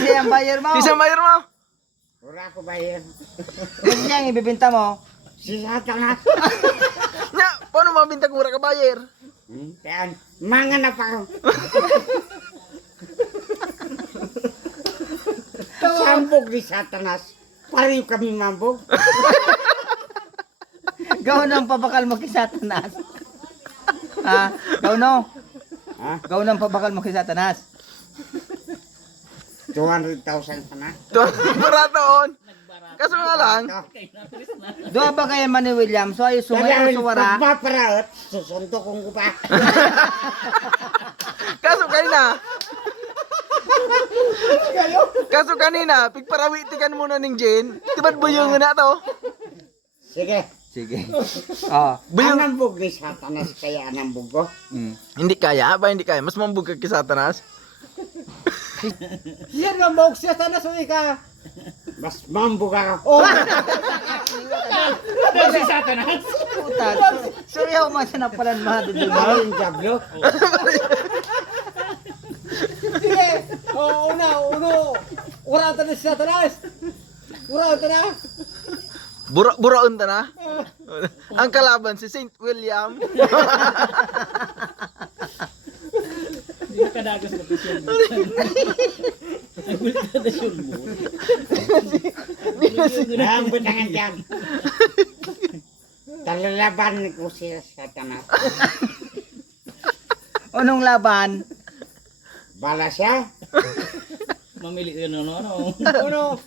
siya ang buyer mo. Sisa mayor mo? Wala ko bayar. Kasi siya ang ibibenta mo. Si Satanas. Nya, paano mabinta kung wala ka buyer? Yan. Mga na pa ako. Sambog ni Satanas. Pareho kami mambog. Gawin ang pabakal mo kay Satanas. Ha? Gawin no? Ha? Gawin ang pabakal mo kay Satanas. 200,000 pa na. Baratoon. Kaso nga lang, Doon ba kay Manny Williams? So ayos sumayaw sa wara. Pagpaparaot, susunto kong gupa. kaso kayo na. Kaso kanina, pigparawitikan muna ng Jane. Diba't buyong na to? Sige. Sige. Oh. Buyong. Ang bug ni Satanas kaya ang bug ko. Hindi kaya? Ba hindi kaya? Mas mambug ka kay Satanas? Yan ang mawag siya sana sa ka. Mas mambog ako. Oh, si Satanas. Puta. Suryaw man siya napalan mahadod. Ano yung Diablo? Sige. Oh, uno. Urata na si Satanas. Urata na. Buraon ta na? Ang kalaban si Saint William. Hindi ka kadagos na pisyon mo. Ang bulta na siyon mo. Ang butangan dyan. Talalaban ko si Satanas. Anong laban? Bala siya. Mamili ka no. Uno.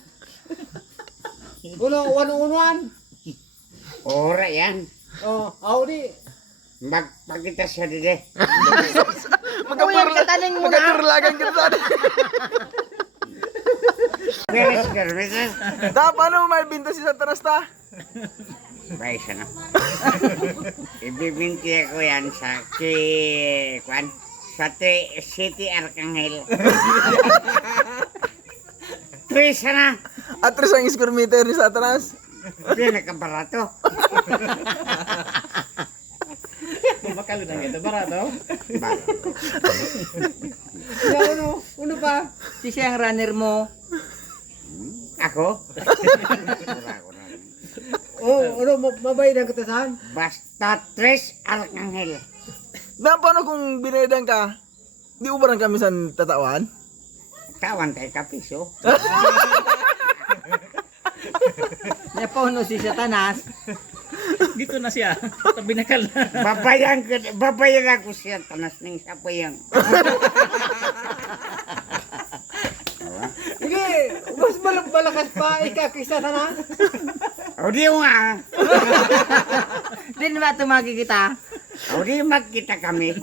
Ora yan. Oh, Audi. Magpagkita siya dide. Kataling mo na. Magkaturlagan kita sa atin. Beres beres. Ta, paano mo maibinta si Satanas ta? Bay siya na. Ibibinti ako yan sa City Arcangel. Tres na. Atras ang square meter ni Satanas. Pinakabarato. Makalo na ito. Barato. Uno pa. Si siya ang runner mo. Ako? Mabayad ang katasan. Basta Tres Arcangel. Na, paano kung binayadan ka? Di ubaran kami sa tatawan? Tawan tayo kapiso. Napuno si Satanas. Dito na siya. Binakal na. Babayan ako siya tanas ng sapayang. Hindi. Mas malakas pa ikakisa na. O di nga. Di na tumagi kita. O di magkita kami.